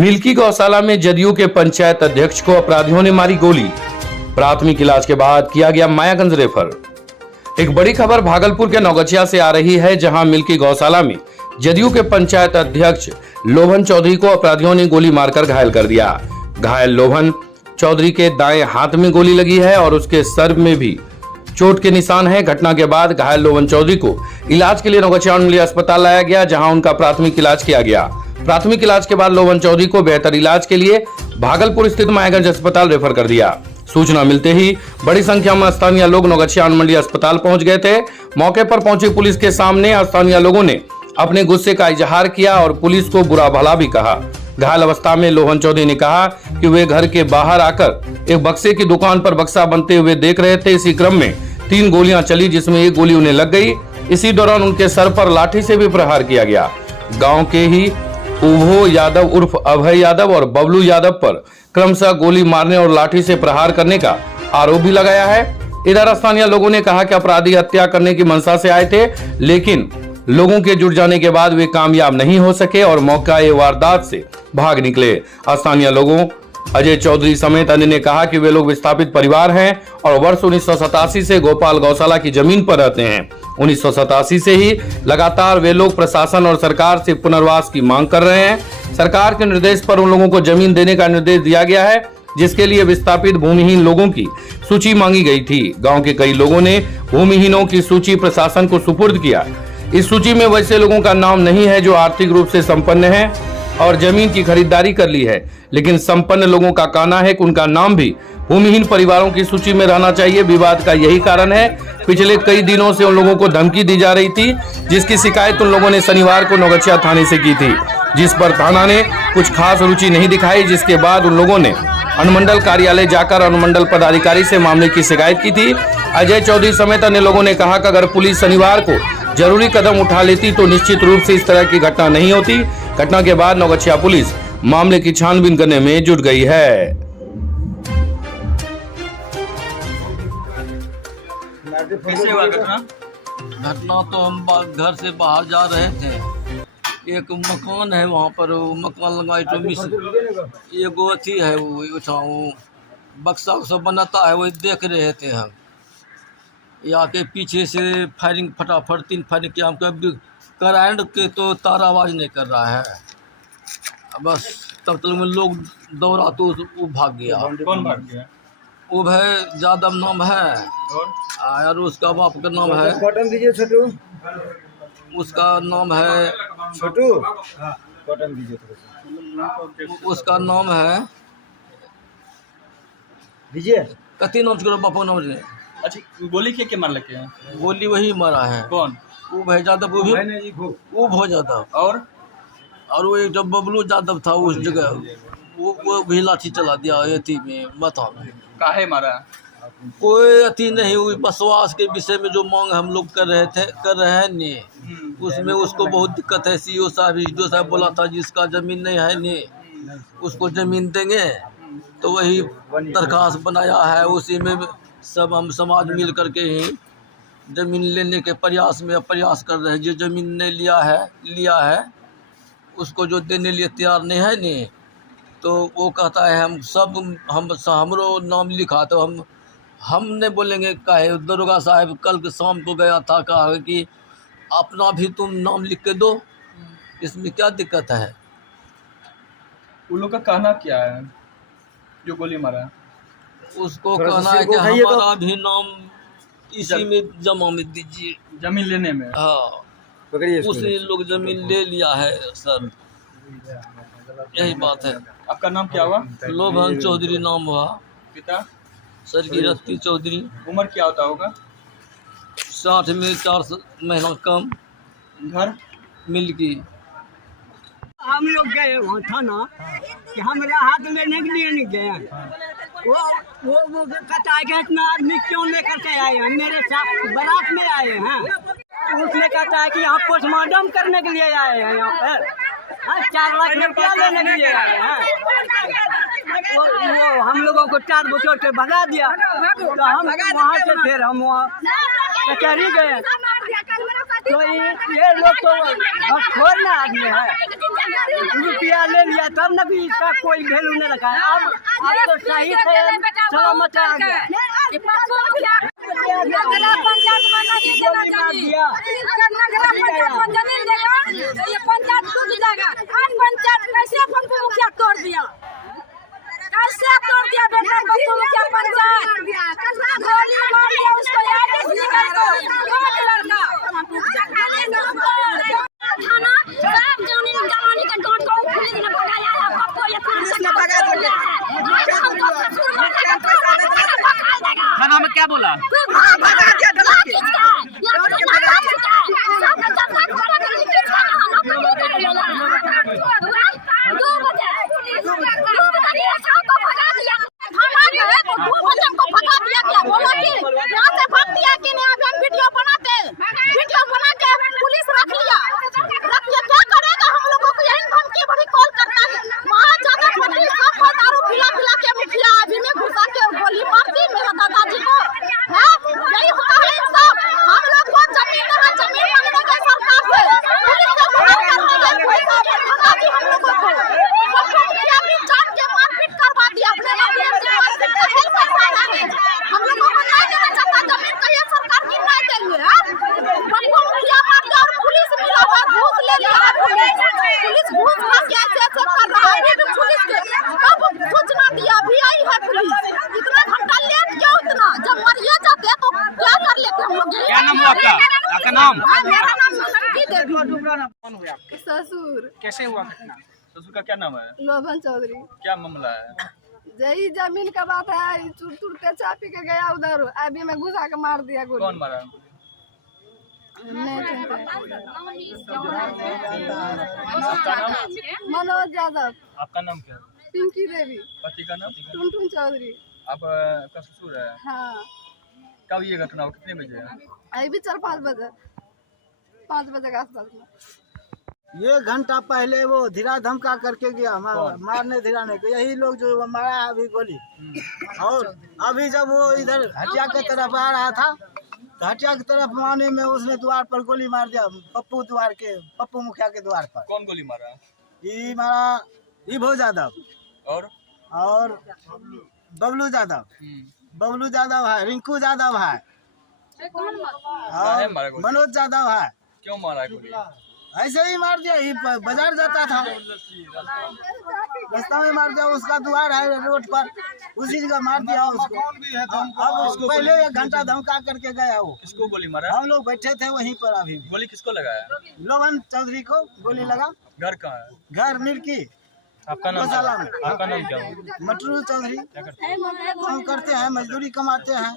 Milky गौशाला में जदयू के पंचायत अध्यक्ष को अपराधियों ने मारी गोली। प्राथमिक इलाज के बाद किया गया मायागंज रेफर। एक बड़ी खबर भागलपुर के नौगछिया से आ रही है, जहां मिल्की गौशाला में जदयू के पंचायत अध्यक्ष लोभन चौधरी को अपराधियों ने गोली मारकर घायल कर दिया। घायल लोभन चौधरी के दाएं हाथ में गोली लगी है और उसके सर में भी चोट के निशान है। घटना के बाद घायल लोभन चौधरी को इलाज के लिए नौगछिया अस्पताल लाया गया, जहां उनका प्राथमिक इलाज किया गया। प्राथमिक इलाज के बाद लोभन चौधरी को बेहतर इलाज के लिए भागलपुर स्थित मायागंज अस्पताल रेफर कर दिया। सूचना मिलते ही बड़ी संख्या में स्थानीय लोग नौगछिया अस्पताल पहुंच गए थे। मौके पर पहुंची पुलिस के सामने स्थानीय लोगों ने अपने गुस्से का इजहार किया और पुलिस को बुरा भला भी कहा। घायल अवस्था में लोभन चौधरी ने कहा कि वे घर के बाहर आकर एक बक्से की दुकान पर बक्सा बनते हुए देख रहे थे। इसी क्रम में 3 गोलियां चली, जिसमें एक गोली उन्हें लग गई। इसी दौरान उनके सर पर लाठी से भी प्रहार किया गया। गांव के ही उभो यादव उर्फ अभय यादव और बबलू यादव पर क्रमशः गोली मारने और लाठी से प्रहार करने का आरोप भी लगाया है। इधर स्थानीय लोगों ने कहा कि अपराधी हत्या करने की मंशा से आए थे, लेकिन लोगों के जुट जाने के बाद वे कामयाब नहीं हो सके और मौका वारदात से भाग निकले। स्थानीय लोगों अजय चौधरी समेत अन्य ने कहा कि वे लोग विस्थापित परिवार हैं और वर्ष 1987 से गोपाल गौशाला की जमीन पर रहते हैं। 1987 से ही लगातार वे लोग प्रशासन और सरकार से पुनर्वास की मांग कर रहे हैं। सरकार के निर्देश पर उन लोगों को जमीन देने का निर्देश दिया गया है, जिसके लिए विस्थापित भूमिहीन लोगों की सूची मांगी गई थी। गाँव के कई लोगों ने भूमिहीनों की सूची प्रशासन को सुपुर्द किया। इस सूची में वैसे लोगों का नाम नहीं है जो आर्थिक रूप से संपन्न है और जमीन की खरीदारी कर ली है, लेकिन संपन्न लोगों का कहना है कि उनका नाम भी भूमिहीन परिवारों की सूची में रहना चाहिए। विवाद का यही कारण है। पिछले कई दिनों से उन लोगों को धमकी दी जा रही थी, जिसकी शिकायत उन लोगों ने शनिवार को नौगछिया थाने से की थी, जिस पर थाना ने कुछ खास रुचि नहीं दिखाई। जिसके बाद उन लोगों ने अनुमंडल कार्यालय जाकर अनुमंडल पदाधिकारी से मामले की शिकायत की थी। अजय चौधरी समेत अन्य लोगों ने कहा कि अगर पुलिस शनिवार को जरूरी कदम उठा लेती तो निश्चित रूप से इस तरह की घटना नहीं होती। घटना के बाद नौगछिया पुलिस मामले की छानबीन करने में जुट गई है। कैसे हुआ घटना? तो हम घर से बाहर जा रहे थे। एक मकान है वहाँ पर, वो मकान लगाई तो एगो अथी है, वो बक्सा उक्सा बनाता है, वही देख रहे थे हम। या के पीछे से फायरिंग फटाफट 3 फायरिंग किया। हमको करंट के तो तार आवाज़ नहीं कर रहा है, बस तब तक में लोग दौड़ा तो वो भाग गया। कौन भाग गया? वो है यादव नाम है और उसका बाप का नाम है कॉटन दीजिए छोटू। उसका नाम है छोटू कॉटन दीजिए थोड़ा। उसका नाम है दीजिए। कति नाम से बापा नाम से। अच्छा, गोली के मार लगे हैं? गोली वही मारा है। कौन? वो भाई यादव, वो भो यादव और वो एक जब बबलू यादव था उस जगह, वो भी लाठी चला दिया अथी में माथा में। काहे मारा? कोई अथी नहीं हुई, बसवास के विषय में जो मांग हम लोग कर रहे हैं ने, उसमें उसको बहुत दिक्कत है। सीओ साहब बोला था जिसका जमीन नहीं है ने उसको जमीन देंगे, तो वही दरखास्त बनाया है। उसी में सब हम समाज मिल करके ही जमीन लेने के प्रयास कर रहे हैं। जो जमीन नहीं लिया है उसको जो देने लिए तैयार नहीं है ने, तो वो कहता है हमरो नाम लिखा, तो हम नहीं बोलेंगे। काहे दरोगा साहब कल के शाम को गया था, कहा कि अपना भी तुम नाम लिख के दो, इसमें क्या दिक्कत है? उन लोग का कहना क्या है जो गोली मारा? उसको कहना है कि हमारा भी नाम इसी में जमा में दीजिए, जमीन लेने में। हाँ, उसी लोग जमीन ले लिया है सर, यही बात है। आपका नाम क्या हुआ? लोभन चौधरी नाम हुआ। पिता? सरगिरती चौधरी। उम्र क्या होता होगा? 60 में 4 महीना कम। घर? मिल्की। हम लोग गए वहाँ थाना कि हमारे हाथ लेने के लिए नहीं गए। वो कहता है कि इतना आदमी क्यों लेकर के आए हैं, मेरे साथ बारात में आए हैं। उसने कहता है कि यहाँ पोस्टमार्टम करने के लिए आए हैं, यहाँ पर 4 लाख रुपया लेने के लिए आए हैं। वो हम लोगों को 4 बच्चों के भगा दिया, तो हम वहाँ से फिर हम वहाँ कचहरी गए। तो ये लोग तो बस छोड़ना आदमी है। रुपया ले लिया तब न भी इसका कोई वैल्यू नहीं रखा है। अब तो सही से सलामत आ गया। नगरा पंचायत में नहीं देना चाहिए। अगर नगरा पंचायत में जमीन देगा तो ये पंचायत टूट जाएगा। आज पंचायत कैसे पंपू मुखिया तोड़ दिया, कैसे तोड़ दिया बेटा पंपू मुखिया पंचायत, गोली मार दिया उसको याद निकल लड़का थाना सब जानी जवानी का डांट को पुलिस ने भगाया है। पप्पू ये पुलिस ने भगा दिया है। हमको ससुर मारेगा भगा देगा। थाना में क्या बोला? भगा दिया डरा के आपका नाम? मेरा नाम लड़की देवी। ससुर कैसे हुआ घटना? ससुर का क्या नाम है? लोभन चौधरी। क्या मामला है? यही जमीन का बात है। चुर चुर पे चापी के गया उधर, अभी में घुसा के मार दिया गोली। कौन मारा? नहीं जानते। आपका नाम? मनोज यादव। आपका नाम क्या? पिंकी देवी। पति का नाम? टुनटुन चौधरी। आपका ससुर है? हाँ। कब ये घटना हुआ? कितने बजे? अभी 4-5 बजे, 5 बजे के आसपास में। ये घंटा पहले वो धीरा धमका करके गया मारने धीराने को, यही लोग जो मारा अभी गोली। और अभी जब वो इधर हटिया के तरफ आ रहा था तो हटिया की तरफ आने में उसने द्वार पर गोली मार दिया। पप्पू मुखिया के द्वार पर। कौन गोली मारा? ये मारा इभो यादव और बबलू यादव। बबलू यादव है, रिंकू यादव है और मनोज यादव है। क्यों मारा गोली? ऐसे ही मार दिया। ये बाजार जाता था, रास्ता में मार दिया। उसका द्वार है रोड पर, उसी जगह मार दिया उसको। अब उसको पहले 1 घंटा धमका करके गया वो। किसको गोली मारा? हम लोग बैठे थे वहीं पर। अभी गोली किसको लगाया? लोभन चौधरी को गोली लगा। घर कहाँ है? घर मिर्की। आपका नाम? गौशाला में। आपका नाम क्या है? मटरू चौधरी। हम करते हैं, मजदूरी कमाते हैं।